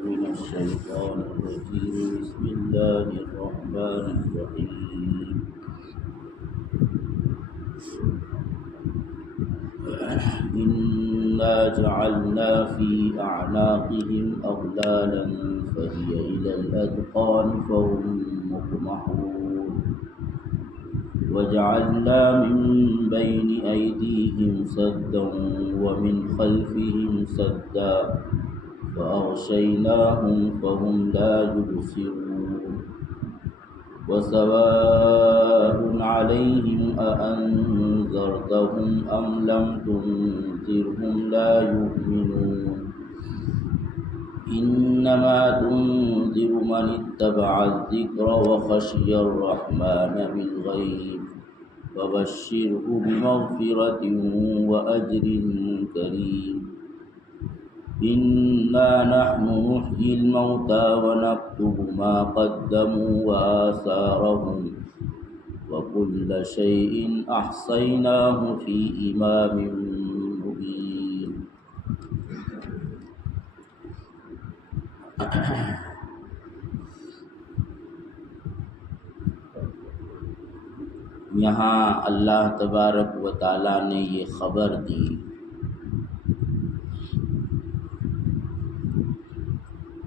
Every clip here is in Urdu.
من الشيطان الرجيم بسم الله الرحمن الرحيم إنا جعلنا في أعناقهم أغلالا فهي إلى الأذقان فهم مقمحون وجعلنا من بين أيديهم سدا ومن خلفهم سدا فأغشيناهم فهم لا يبصرون وسواء عليهم أأنذرتهم أم لم تنذرهم لا يؤمنون إنما تنذر من اتبع الذكر وخشي الرحمن بالغيب فبشره بمغفرة وأجر كريم إنا نحن نحيي الموتى ونكتب ما قدموا وآثارهم وكل شيء أحصيناه في إمام مبين. یہاں اللہ تبارک و تعالی نے یہ خبر دی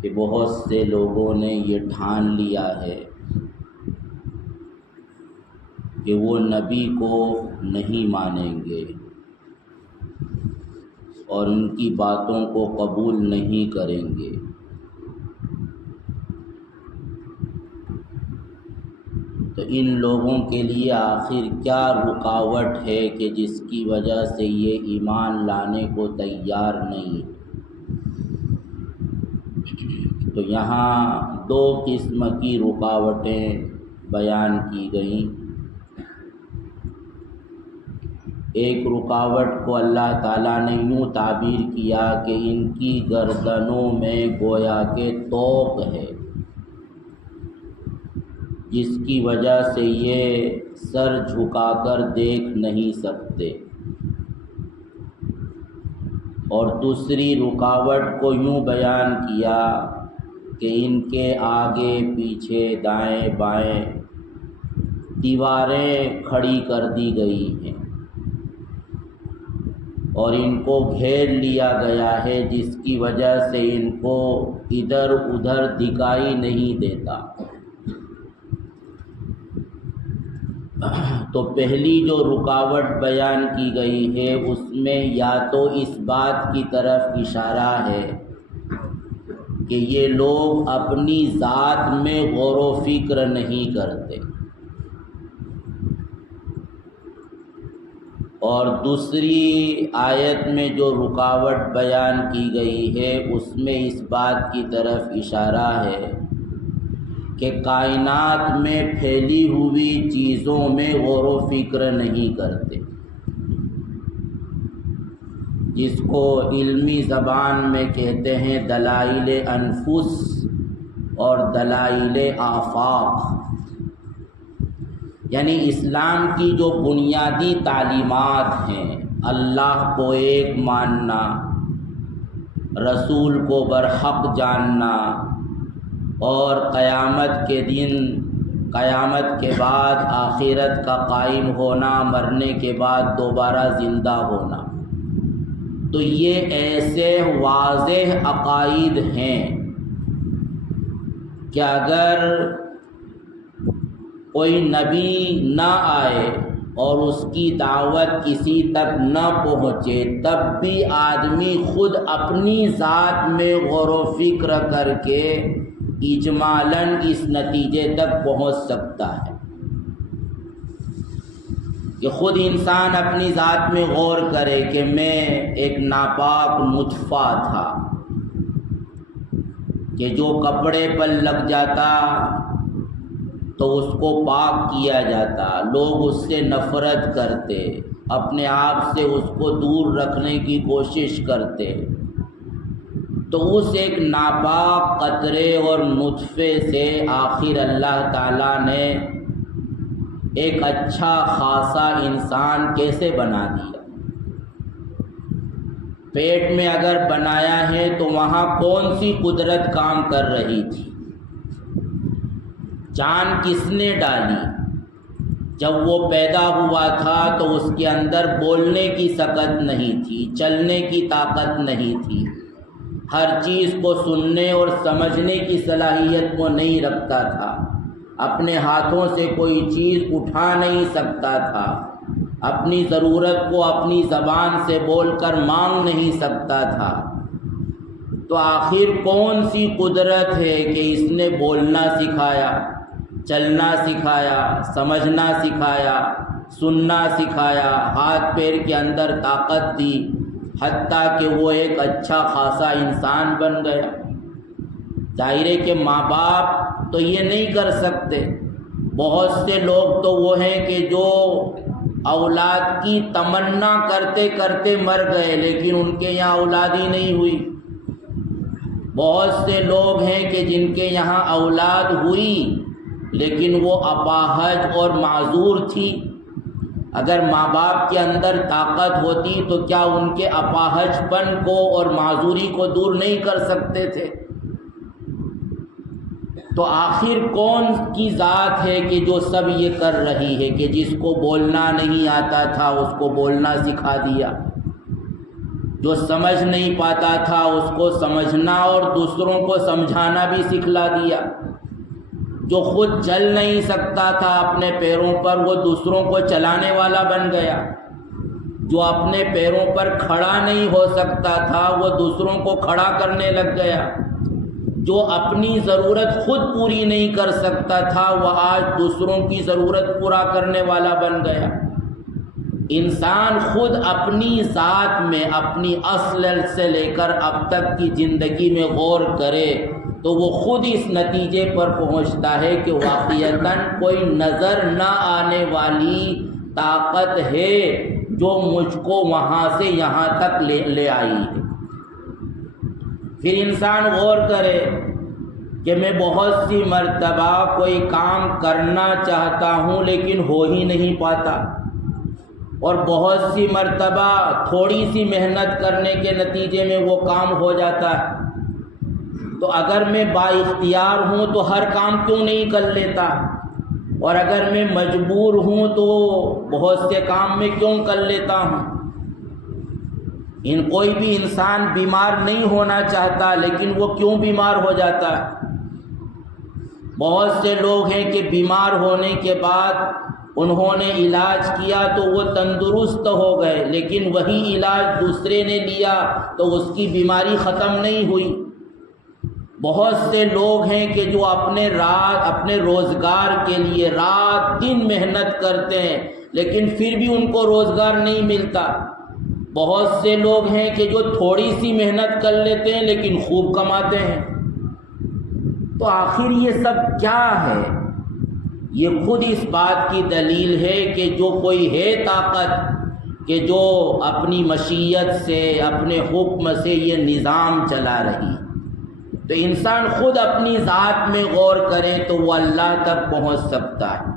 کہ بہت سے لوگوں نے یہ ٹھان لیا ہے کہ وہ نبی کو نہیں مانیں گے اور ان کی باتوں کو قبول نہیں کریں گے. تو ان لوگوں کے لیے آخر کیا رکاوٹ ہے کہ جس کی وجہ سے یہ ایمان لانے کو تیار نہیں؟ تو یہاں دو قسم کی رکاوٹیں بیان کی گئیں. ایک رکاوٹ کو اللہ تعالیٰ نے یوں تعبیر کیا کہ ان کی گردنوں میں گویا کہ طوق ہے جس کی وجہ سے یہ سر جھکا کر دیکھ نہیں سکتے. اور دوسری رکاوٹ کو یوں بیان کیا کہ ان کے آگے پیچھے دائیں بائیں دیواریں کھڑی کر دی گئی ہیں اور ان کو گھیر لیا گیا ہے جس کی وجہ سے ان کو ادھر ادھر دکھائی نہیں دیتا. تو پہلی جو رکاوٹ بیان کی گئی ہے اس میں یا تو اس بات کی طرف اشارہ ہے کہ یہ لوگ اپنی ذات میں غور و فکر نہیں کرتے، اور دوسری آیت میں جو رکاوٹ بیان کی گئی ہے اس میں اس بات کی طرف اشارہ ہے کہ کائنات میں پھیلی ہوئی چیزوں میں غور و فکر نہیں کرتے، جس کو علمی زبان میں کہتے ہیں دلائل انفس اور دلائل آفاق. یعنی اسلام کی جو بنیادی تعلیمات ہیں، اللہ کو ایک ماننا، رسول کو برحق جاننا، اور قیامت کے دن، قیامت کے بعد آخرت کا قائم ہونا، مرنے کے بعد دوبارہ زندہ ہونا، تو یہ ایسے واضح عقائد ہیں کہ اگر کوئی نبی نہ آئے اور اس کی دعوت کسی تک نہ پہنچے تب بھی آدمی خود اپنی ذات میں غور و فکر کر کے اجمالاً اس نتیجے تک پہنچ سکتا ہے کہ خود انسان اپنی ذات میں غور کرے کہ میں ایک ناپاک نطفہ تھا کہ جو کپڑے پر لگ جاتا تو اس کو پاک کیا جاتا، لوگ اس سے نفرت کرتے، اپنے آپ سے اس کو دور رکھنے کی کوشش کرتے. تو اس ایک ناپاک قطرے اور نطفے سے آخر اللہ تعالیٰ نے ایک اچھا خاصا انسان کیسے بنا دیا. پیٹ میں اگر بنایا ہے تو وہاں کون سی قدرت کام کر رہی تھی؟ جان کس نے ڈالی؟ جب وہ پیدا ہوا تھا تو اس کے اندر بولنے کی طاقت نہیں تھی، چلنے کی طاقت نہیں تھی، ہر چیز کو سننے اور سمجھنے کی صلاحیت وہ نہیں رکھتا تھا، اپنے ہاتھوں سے کوئی چیز اٹھا نہیں سکتا تھا، اپنی ضرورت کو اپنی زبان سے بول کر مانگ نہیں سکتا تھا۔ تو آخر کون سی قدرت ہے کہ اس نے بولنا سکھایا، چلنا سکھایا، سمجھنا سکھایا، سننا سکھایا، ہاتھ پیر کے اندر طاقت دی، حتیٰ کہ وہ ایک اچھا خاصا انسان بن گیا؟ ظاہر ہے کہ ماں باپ تو یہ نہیں کر سکتے۔ بہت سے لوگ تو وہ ہیں کہ جو اولاد کی تمنا کرتے کرتے مر گئے لیکن ان کے یہاں اولاد ہی نہیں ہوئی۔ بہت سے لوگ ہیں کہ جن کے یہاں اولاد ہوئی لیکن وہ اپاہج اور معذور تھی۔ اگر ماں باپ کے اندر طاقت ہوتی تو کیا ان کے اپاہج پن کو اور معذوری کو دور نہیں کر سکتے تھے؟ تو آخر کون کی ذات ہے کہ جو سب یہ کر رہی ہے کہ جس کو بولنا نہیں آتا تھا اس کو بولنا سکھا دیا، جو سمجھ نہیں پاتا تھا اس کو سمجھنا اور دوسروں کو سمجھانا بھی سکھلا دیا، جو خود چل نہیں سکتا تھا اپنے پیروں پر وہ دوسروں کو چلانے والا بن گیا، جو اپنے پیروں پر کھڑا نہیں ہو سکتا تھا وہ دوسروں کو کھڑا کرنے لگ گیا، جو اپنی ضرورت خود پوری نہیں کر سکتا تھا وہ آج دوسروں کی ضرورت پورا کرنے والا بن گیا۔ انسان خود اپنی ذات میں اپنی اصل سے لے کر اب تک کی زندگی میں غور کرے تو وہ خود اس نتیجے پر پہنچتا ہے کہ واقعتاً کوئی نظر نہ آنے والی طاقت ہے جو مجھ کو وہاں سے یہاں تک لے آئی ہے۔ پھر انسان غور کرے کہ میں بہت سی مرتبہ کوئی کام کرنا چاہتا ہوں لیکن ہو ہی نہیں پاتا، اور بہت سی مرتبہ تھوڑی سی محنت کرنے کے نتیجے میں وہ کام ہو جاتا ہے۔ تو اگر میں با اختیار ہوں تو ہر کام کیوں نہیں کر لیتا، اور اگر میں مجبور ہوں تو بہت سے کام میں کیوں کر لیتا ہوں؟ کوئی بھی انسان بیمار نہیں ہونا چاہتا لیکن وہ کیوں بیمار ہو جاتا ہے؟ بہت سے لوگ ہیں کہ بیمار ہونے کے بعد انہوں نے علاج کیا تو وہ تندرست ہو گئے لیکن وہی علاج دوسرے نے لیا تو اس کی بیماری ختم نہیں ہوئی۔ بہت سے لوگ ہیں کہ جو اپنے روزگار کے لیے رات دن محنت کرتے ہیں لیکن پھر بھی ان کو روزگار نہیں ملتا۔ بہت سے لوگ ہیں کہ جو تھوڑی سی محنت کر لیتے ہیں لیکن خوب کماتے ہیں۔ تو آخر یہ سب کیا ہے؟ یہ خود اس بات کی دلیل ہے کہ جو کوئی ہے طاقت کہ جو اپنی مشیت سے اپنے حکم سے یہ نظام چلا رہی، تو انسان خود اپنی ذات میں غور کرے تو وہ اللہ تک پہنچ سکتا ہے۔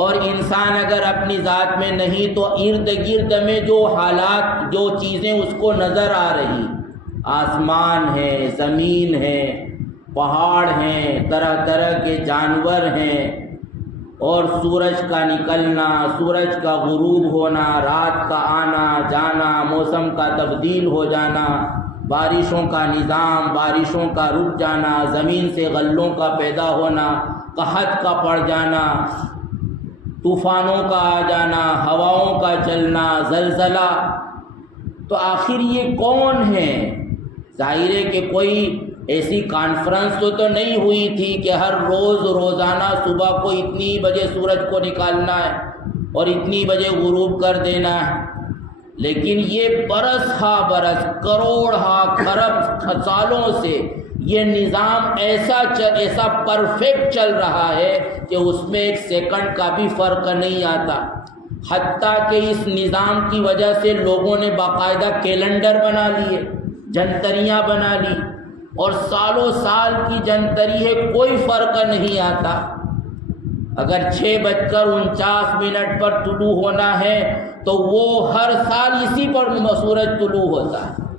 اور انسان اگر اپنی ذات میں نہیں تو ارد گرد میں جو حالات جو چیزیں اس کو نظر آ رہی، آسمان ہے، زمین ہے، پہاڑ ہیں، طرح طرح کے جانور ہیں، اور سورج کا نکلنا، سورج کا غروب ہونا، رات کا آنا جانا، موسم کا تبدیل ہو جانا، بارشوں کا نظام، بارشوں کا رک جانا، زمین سے غلوں کا پیدا ہونا، قحط کا پڑ جانا، طوفانوں کا آ جانا، ہواؤں کا چلنا، زلزلہ، تو آخر یہ کون ہے؟ ظاہر ہے کہ کوئی ایسی کانفرنس تو نہیں ہوئی تھی کہ ہر روزانہ صبح کو اتنی بجے سورج کو نکالنا ہے اور اتنی بجے غروب کر دینا ہے، لیکن یہ برس ہا برس، کروڑ ہا کھرب سالوں سے یہ نظام ایسا پرفیکٹ چل رہا ہے کہ اس میں ایک سیکنڈ کا بھی فرق نہیں آتا۔ حتیٰ کہ اس نظام کی وجہ سے لوگوں نے باقاعدہ کیلنڈر بنا لیے، جنتریاں بنا لی، اور سالوں سال کی جنتری ہے، کوئی فرق نہیں آتا۔ اگر 6:49 پر طلوع ہونا ہے تو وہ ہر سال اسی پر سورج طلوع ہوتا ہے۔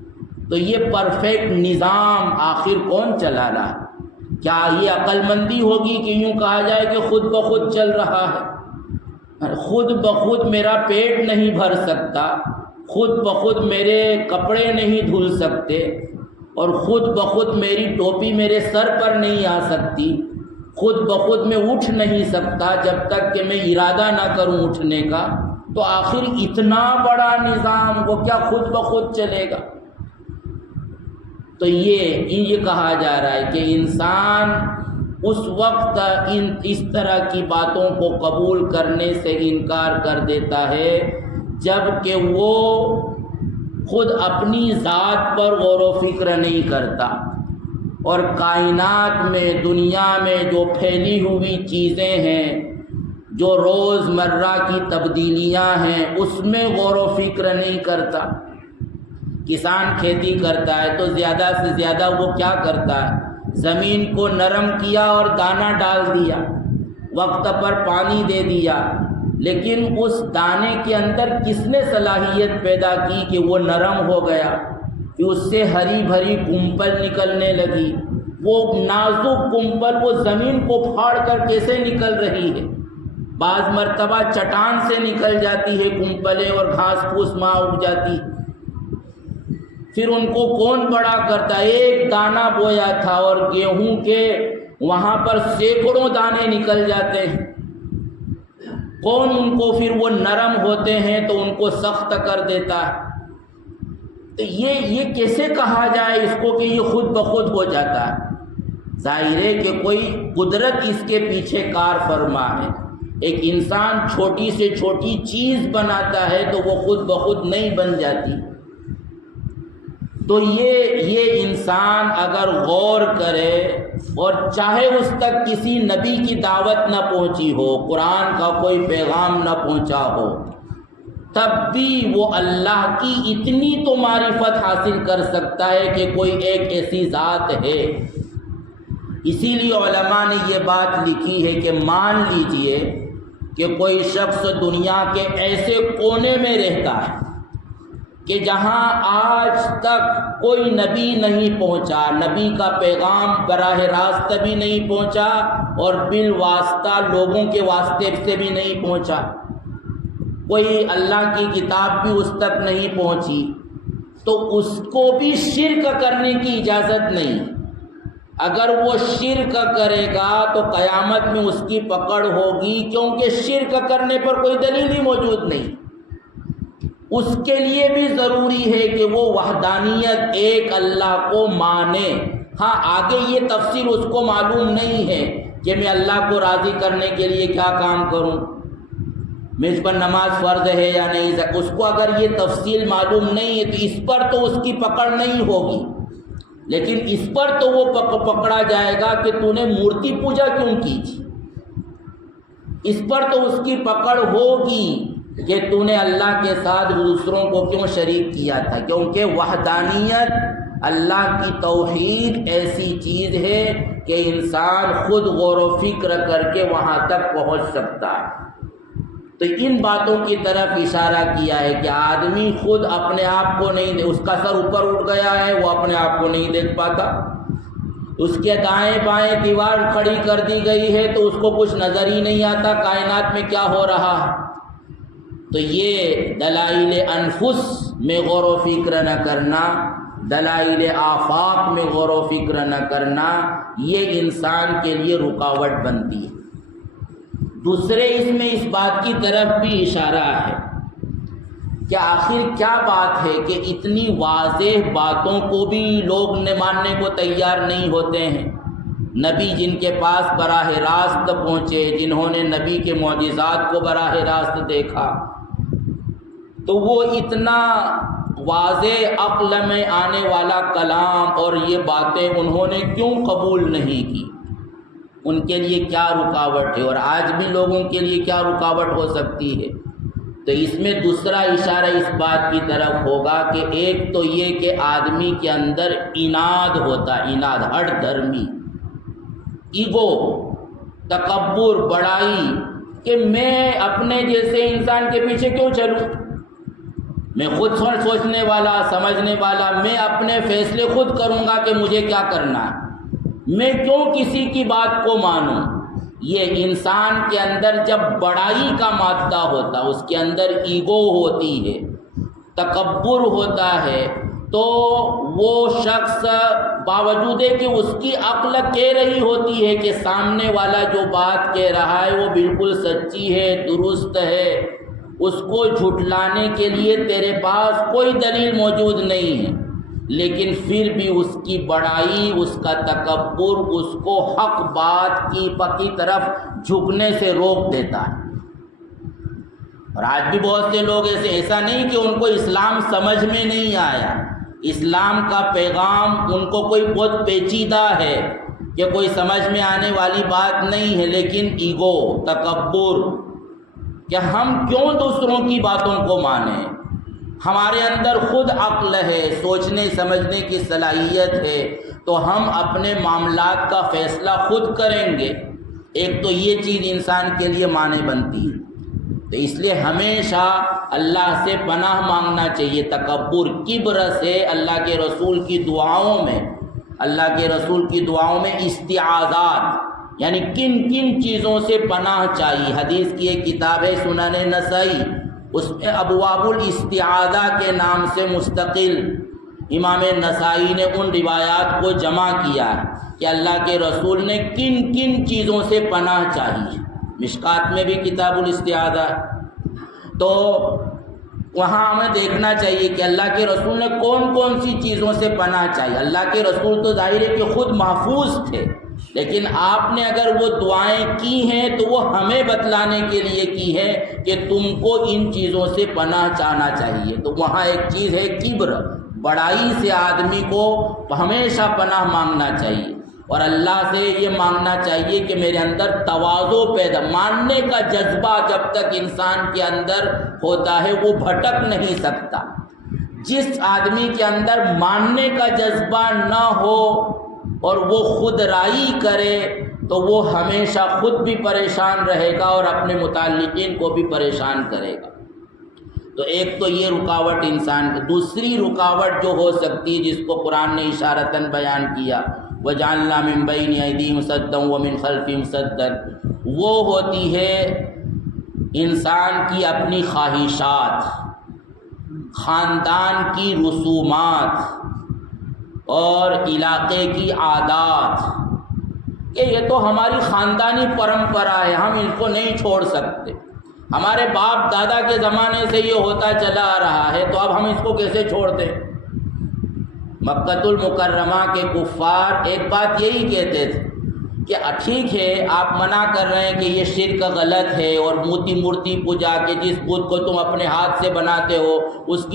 تو یہ پرفیکٹ نظام آخر کون چلا رہا ہے؟ کیا یہ عقل مندی ہوگی کہ یوں کہا جائے کہ خود بخود چل رہا ہے؟ خود بخود میرا پیٹ نہیں بھر سکتا، خود بخود میرے کپڑے نہیں دھل سکتے، اور خود بخود میری ٹوپی میرے سر پر نہیں آ سکتی، خود بخود میں اٹھ نہیں سکتا جب تک کہ میں ارادہ نہ کروں اٹھنے کا، تو آخر اتنا بڑا نظام وہ کیا خود بخود چلے گا؟ تو یہ کہا جا رہا ہے کہ انسان اس وقت اس طرح کی باتوں کو قبول کرنے سے انکار کر دیتا ہے جب کہ وہ خود اپنی ذات پر غور و فکر نہیں کرتا، اور کائنات میں، دنیا میں جو پھیلی ہوئی چیزیں ہیں، جو روز مرہ کی تبدیلیاں ہیں، اس میں غور و فکر نہیں کرتا۔ کسان کھیتی کرتا ہے تو زیادہ سے زیادہ وہ کیا کرتا ہے؟ زمین کو نرم کیا اور دانہ ڈال دیا، وقت پر پانی دے دیا، لیکن اس دانے کے اندر کس نے صلاحیت پیدا کی کہ وہ نرم ہو گیا، کہ اس سے ہری بھری کمپل نکلنے لگی؟ وہ نازک کمپل وہ زمین کو پھاڑ کر کیسے نکل رہی ہے؟ بعض مرتبہ چٹان سے نکل جاتی ہے کمپلیں اور گھاس پھوس ماں اگ جاتی، پھر ان کو کون بڑا کرتا؟ ایک دانہ بویا تھا اور گیہوں کے وہاں پر سینکڑوں دانے نکل جاتے ہیں، کون ان کو پھر وہ نرم ہوتے ہیں تو ان کو سخت کر دیتا ہے؟ تو یہ کیسے کہا جائے اس کو کہ یہ خود بخود ہو جاتا ہے؟ ظاہر ہے کہ کوئی قدرت اس کے پیچھے کار فرما ہے۔ ایک انسان چھوٹی سے چھوٹی چیز بناتا ہے تو وہ خود بخود نہیں بن جاتی۔ تو یہ انسان اگر غور کرے اور چاہے اس تک کسی نبی کی دعوت نہ پہنچی ہو، قرآن کا کوئی پیغام نہ پہنچا ہو، تب بھی وہ اللہ کی اتنی تو معرفت حاصل کر سکتا ہے کہ کوئی ایک ایسی ذات ہے۔ اسی لیے علماء نے یہ بات لکھی ہے کہ مان لیجئے کہ کوئی شخص دنیا کے ایسے کونے میں رہتا ہے کہ جہاں آج تک کوئی نبی نہیں پہنچا، نبی کا پیغام براہ راست بھی نہیں پہنچا اور بالواسطہ لوگوں کے واسطے سے بھی نہیں پہنچا، کوئی اللہ کی کتاب بھی اس تک نہیں پہنچی، تو اس کو بھی شرک کرنے کی اجازت نہیں۔ اگر وہ شرک کرے گا تو قیامت میں اس کی پکڑ ہوگی، کیونکہ شرک کرنے پر کوئی دلیل ہی موجود نہیں۔ اس کے لیے بھی ضروری ہے کہ وہ وحدانیت ایک اللہ کو مانے۔ ہاں آگے یہ تفصیل اس کو معلوم نہیں ہے کہ میں اللہ کو راضی کرنے کے لیے کیا کام کروں، مجھ پر نماز فرض ہے یا نہیں، اس کو اگر یہ تفصیل معلوم نہیں ہے تو اس پر تو اس کی پکڑ نہیں ہوگی، لیکن اس پر تو وہ پکڑا جائے گا کہ تو نے مورتی پوجا کیوں کی تھی، اس پر تو اس کی پکڑ ہوگی کہ تو نے اللہ کے ساتھ دوسروں کو کیوں شریک کیا تھا، کیونکہ وحدانیت، اللہ کی توحید ایسی چیز ہے کہ انسان خود غور و فکر کر کے وہاں تک پہنچ سکتا ہے۔ تو ان باتوں کی طرف اشارہ کیا ہے کہ آدمی خود اپنے آپ کو نہیں اس کا سر اوپر اٹھ گیا ہے، وہ اپنے آپ کو نہیں دیکھ پاتا، اس کے دائیں بائیں دیوار کھڑی کر دی گئی ہے تو اس کو کچھ نظر ہی نہیں آتا کائنات میں کیا ہو رہا ہے۔ تو یہ دلائل انفس میں غور و فکر نہ کرنا، دلائل آفاق میں غور و فکر نہ کرنا، یہ انسان کے لیے رکاوٹ بنتی ہے۔ دوسرے اس میں اس بات کی طرف بھی اشارہ ہے کہ آخر کیا بات ہے کہ اتنی واضح باتوں کو بھی لوگ ماننے کو تیار نہیں ہوتے ہیں۔ نبی جن کے پاس براہ راست پہنچے، جنہوں نے نبی کے معجزات کو براہ راست دیکھا، تو وہ اتنا واضح عقل میں آنے والا کلام اور یہ باتیں انہوں نے کیوں قبول نہیں کی؟ ان کے لیے کیا رکاوٹ ہے، اور آج بھی لوگوں کے لیے کیا رکاوٹ ہو سکتی ہے؟ تو اس میں دوسرا اشارہ اس بات کی طرف ہوگا کہ ایک تو یہ کہ آدمی کے اندر اناد ہوتا ہے، اناد، ہٹ دھرمی، ایگو، تکبر، بڑائی، کہ میں اپنے جیسے انسان کے پیچھے کیوں چلوں، میں خود سوچنے والا، سمجھنے والا، میں اپنے فیصلے خود کروں گا کہ مجھے کیا کرنا ہے، میں کیوں کسی کی بات کو مانوں۔ یہ انسان کے اندر جب بڑائی کا مادہ ہوتا، اس کے اندر ایگو ہوتی ہے، تکبر ہوتا ہے، تو وہ شخص باوجود ہے کہ اس کی عقل کہہ رہی ہوتی ہے کہ سامنے والا جو بات کہہ رہا ہے وہ بالکل سچی ہے، درست ہے، اس کو جھٹلانے کے لیے تیرے پاس کوئی دلیل موجود نہیں ہے، لیکن پھر بھی اس کی بڑائی، اس کا تکبر اس کو حق بات کی طرف جھکنے سے روک دیتا ہے۔ اور آج بھی بہت سے لوگ ایسا نہیں کہ ان کو اسلام سمجھ میں نہیں آیا، اسلام کا پیغام ان کو کوئی بہت پیچیدہ ہے کہ کوئی سمجھ میں آنے والی بات نہیں ہے، لیکن ایگو، تکبر کہ ہم کیوں دوسروں کی باتوں کو مانیں، ہمارے اندر خود عقل ہے، سوچنے سمجھنے کی صلاحیت ہے، تو ہم اپنے معاملات کا فیصلہ خود کریں گے۔ ایک تو یہ چیز انسان کے لیے معنی بنتی ہے، تو اس لیے ہمیشہ اللہ سے پناہ مانگنا چاہیے تکبر، کبر سے۔ اللہ کے رسول کی دعاؤں میں استعاذات، یعنی کن کن چیزوں سے پناہ چاہیے۔ حدیث کی ایک کتاب ہے سنن نسائی، اس میں ابواب الاستعاذہ کے نام سے مستقل امام نسائی نے ان روایات کو جمع کیا ہے کہ اللہ کے رسول نے کن کن چیزوں سے پناہ چاہی۔ مشکات میں بھی کتاب الاستعاذہ، تو وہاں ہمیں دیکھنا چاہیے کہ اللہ کے رسول نے کون کون سی چیزوں سے پناہ چاہی۔ اللہ کے رسول تو ظاہر ہے کہ خود محفوظ تھے، لیکن آپ نے اگر وہ دعائیں کی ہیں تو وہ ہمیں بتلانے کے لیے کی ہے کہ تم کو ان چیزوں سے پناہ چاہنا چاہیے۔ تو وہاں ایک چیز ہے کبر، بڑائی سے آدمی کو ہمیشہ پناہ مانگنا چاہیے، اور اللہ سے یہ مانگنا چاہیے کہ میرے اندر تواضع پیدا، ماننے کا جذبہ جب تک انسان کے اندر ہوتا ہے وہ بھٹک نہیں سکتا۔ جس آدمی کے اندر ماننے کا جذبہ نہ ہو اور وہ خود رائی کرے تو وہ ہمیشہ خود بھی پریشان رہے گا اور اپنے متعلقین کو بھی پریشان کرے گا۔ تو ایک تو یہ رکاوٹ انسان کی۔ دوسری رکاوٹ جو ہو سکتی ہے جس کو قرآن نے اشارتاً بیان کیا، وَجَعَلْنَا مِن بَيْنِ أَيْدِيهِمْ سَدًّا وَمِن خَلْفِهِمْ سَدًّا، وہ ہوتی ہے انسان کی اپنی خواہشات، خاندان کی رسومات اور علاقے کی عادات، کہ یہ تو ہماری خاندانی پرمپرا ہے، ہم ان کو نہیں چھوڑ سکتے، ہمارے باپ دادا کے زمانے سے یہ ہوتا چلا آ رہا ہے، تو اب ہم اس کو کیسے چھوڑ دیں۔ مکہ المکرمہ کے کفار ایک بات یہی کہتے تھے کہ ٹھیک ہے آپ منع کر رہے ہیں کہ یہ شرک غلط ہے، اور مورتی پوجا کے جس بت کو تم اپنے ہاتھ سے بناتے ہو اس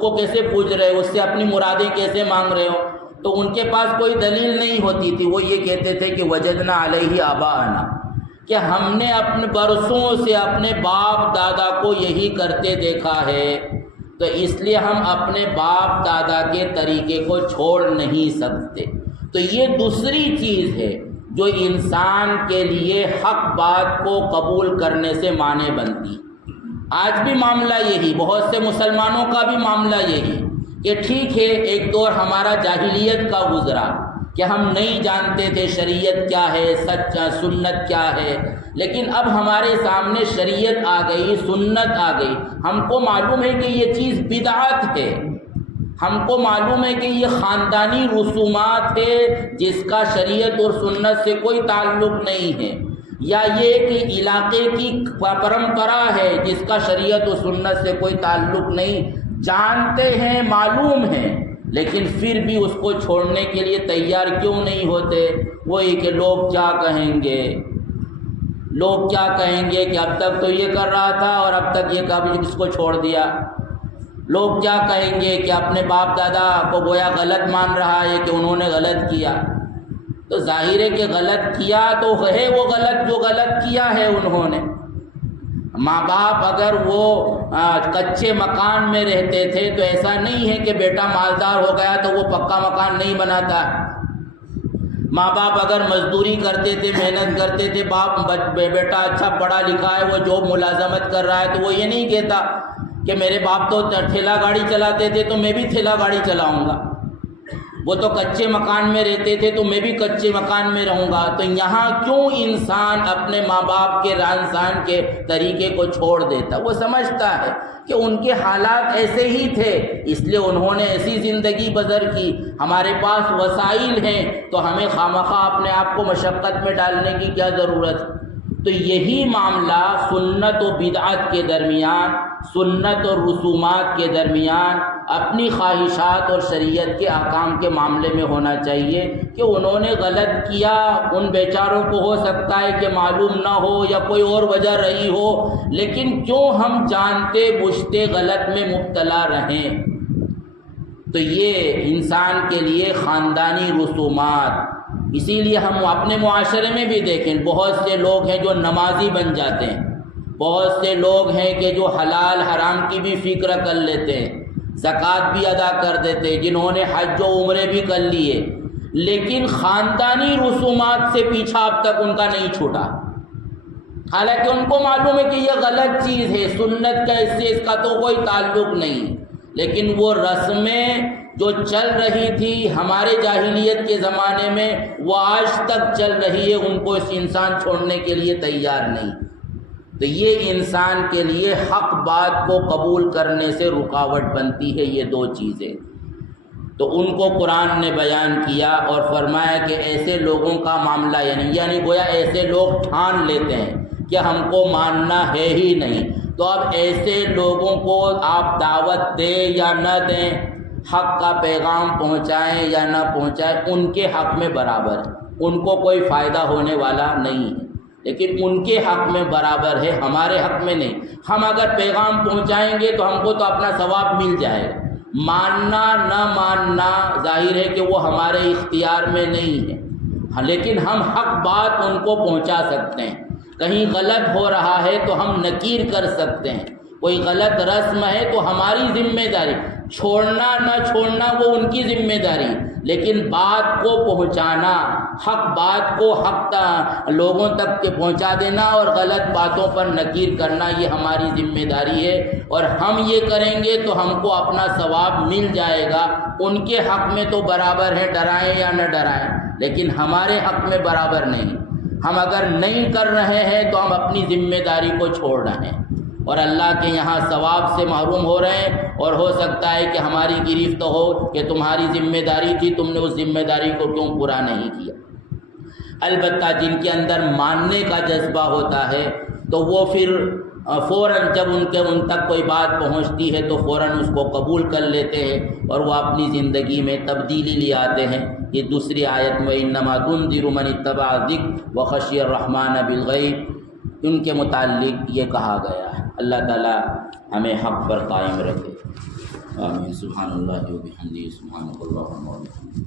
کو کیسے پوج رہے ہو، اس سے اپنی مرادیں کیسے مانگ رہے ہو، تو ان کے پاس کوئی دلیل نہیں ہوتی تھی۔ وہ یہ کہتے تھے کہ وجدنا علیہ آباءنا، کہ ہم نے اپنے برسوں سے اپنے باپ دادا کو یہی کرتے دیکھا ہے، تو اس لیے ہم اپنے باپ دادا کے طریقے کو چھوڑ نہیں سکتے۔ تو یہ دوسری چیز ہے جو انسان کے لیے حق بات کو قبول کرنے سے مانے بنتی۔ آج بھی معاملہ یہی، بہت سے مسلمانوں کا بھی معاملہ یہی کہ ٹھیک ہے ایک دور ہمارا جاہلیت کا گزرا کہ ہم نہیں جانتے تھے شریعت کیا ہے، سچ سنت کیا ہے، لیکن اب ہمارے سامنے شریعت آ گئی، سنت آ گئی، ہم کو معلوم ہے کہ یہ چیز بدعت ہے، ہم کو معلوم ہے کہ یہ خاندانی رسومات ہے جس کا شریعت اور سنت سے کوئی تعلق نہیں ہے، یا یہ ایک علاقے کی پرمپرا ہے جس کا شریعت اور سنت سے کوئی تعلق نہیں، جانتے ہیں، معلوم ہے، لیکن پھر بھی اس کو چھوڑنے کے لیے تیار کیوں نہیں ہوتے؟ وہی کہ لوگ کیا کہیں گے، لوگ کیا کہیں گے کہ اب تک تو یہ کر رہا تھا اور اب تک یہ کبھی اس کو چھوڑ دیا، لوگ کیا کہیں گے کہ اپنے باپ دادا کو گویا غلط مان رہا ہے کہ انہوں نے غلط کیا۔ تو ظاہر ہے کہ غلط کیا تو ہے وہ غلط جو غلط کیا ہے انہوں نے۔ ماں باپ اگر وہ کچے مکان میں رہتے تھے تو ایسا نہیں ہے کہ بیٹا مالدار ہو گیا تو وہ پکا مکان نہیں بناتا۔ ماں باپ اگر مزدوری کرتے تھے، محنت کرتے تھے، بیٹا اچھا پڑھا لکھا ہے، وہ جو ملازمت کر رہا ہے، تو وہ یہ نہیں کہتا کہ میرے باپ تو ٹھیلا گاڑی چلاتے تھے تو میں بھی ٹھیلا گاڑی چلاؤں گا، وہ تو کچے مکان میں رہتے تھے تو میں بھی کچے مکان میں رہوں گا۔ تو یہاں کیوں انسان اپنے ماں باپ کے رہن سہن کے طریقے کو چھوڑ دیتا؟ وہ سمجھتا ہے کہ ان کے حالات ایسے ہی تھے، اس لیے انہوں نے ایسی زندگی بسر کی، ہمارے پاس وسائل ہیں تو ہمیں خواہ اپنے آپ کو مشقت میں ڈالنے کی کیا ضرورت؟ تو یہی معاملہ سنت و بدعت کے درمیان، سنت اور رسومات کے درمیان، اپنی خواہشات اور شریعت کے احکام کے معاملے میں ہونا چاہیے کہ انہوں نے غلط کیا، ان بیچاروں کو ہو سکتا ہے کہ معلوم نہ ہو یا کوئی اور وجہ رہی ہو، لیکن کیوں ہم جانتے بوجھتے غلط میں مبتلا رہیں؟ تو یہ انسان کے لیے خاندانی رسومات، اسی لیے ہم اپنے معاشرے میں بھی دیکھیں، بہت سے لوگ ہیں جو نمازی بن جاتے ہیں، بہت سے لوگ ہیں کہ جو حلال حرام کی بھی فکر کر لیتے ہیں، زکوٰۃ بھی ادا کر دیتے ہیں، جنہوں نے حج و عمرے بھی کر لیے، لیکن خاندانی رسومات سے پیچھا اب تک ان کا نہیں چھوٹا، حالانکہ ان کو معلوم ہے کہ یہ غلط چیز ہے، سنت کا اس کا تو کوئی تعلق نہیں، لیکن وہ رسمیں جو چل رہی تھی ہمارے جاہلیت کے زمانے میں وہ آج تک چل رہی ہے، ان کو اس انسان چھوڑنے کے لیے تیار نہیں۔ تو یہ انسان کے لیے حق بات کو قبول کرنے سے رکاوٹ بنتی ہے، یہ دو چیزیں۔ تو ان کو قرآن نے بیان کیا اور فرمایا کہ ایسے لوگوں کا معاملہ یعنی گویا ایسے لوگ ٹھان لیتے ہیں کہ ہم کو ماننا ہے ہی نہیں، تو اب ایسے لوگوں کو آپ دعوت دیں یا نہ دیں، حق کا پیغام پہنچائیں یا نہ پہنچائیں، ان کے حق میں برابر ہے، ان کو کوئی فائدہ ہونے والا نہیں ہے، لیکن ان کے حق میں برابر ہے، ہمارے حق میں نہیں۔ ہم اگر پیغام پہنچائیں گے تو ہم کو تو اپنا ثواب مل جائے گا، ماننا نہ ماننا ظاہر ہے کہ وہ ہمارے اختیار میں نہیں ہے، ہاں لیکن ہم حق بات ان کو پہنچا سکتے ہیں۔ کہیں غلط ہو رہا ہے تو ہم نکیر کر سکتے ہیں، کوئی غلط رسم ہے تو ہماری ذمہ داری، چھوڑنا نہ چھوڑنا وہ ان کی ذمہ داری، لیکن بات کو پہنچانا، حق بات کو حق لوگوں تک کے پہنچا دینا اور غلط باتوں پر نکیر کرنا یہ ہماری ذمہ داری ہے، اور ہم یہ کریں گے تو ہم کو اپنا ثواب مل جائے گا۔ ان کے حق میں تو برابر ہے، ڈرائیں یا نہ ڈرائیں، لیکن ہمارے حق میں برابر نہیں۔ ہم اگر نہیں کر رہے ہیں تو ہم اپنی ذمہ داری کو چھوڑ رہے ہیں اور اللہ کے یہاں ثواب سے محروم ہو رہے ہیں، اور ہو سکتا ہے کہ ہماری گرفت ہو کہ تمہاری ذمہ داری تھی، تم نے اس ذمہ داری کو کیوں پورا نہیں کیا۔ البتہ جن کے اندر ماننے کا جذبہ ہوتا ہے تو وہ پھر فوراً جب ان تک کوئی بات پہنچتی ہے تو فوراً اس کو قبول کر لیتے ہیں اور وہ اپنی زندگی میں تبدیلی لے آتے ہیں۔ یہ دوسری آیت میں انما تنذر من اتبع الذکر وخشی الرحمن بالغیب، ان کے متعلق یہ کہا گیا ہے۔ اللہ تعالی ہمیں حق پر قائم رکھے، آمین۔ سبحان اللہ و بحمدہ، سبحانک اللہم و بحمدک۔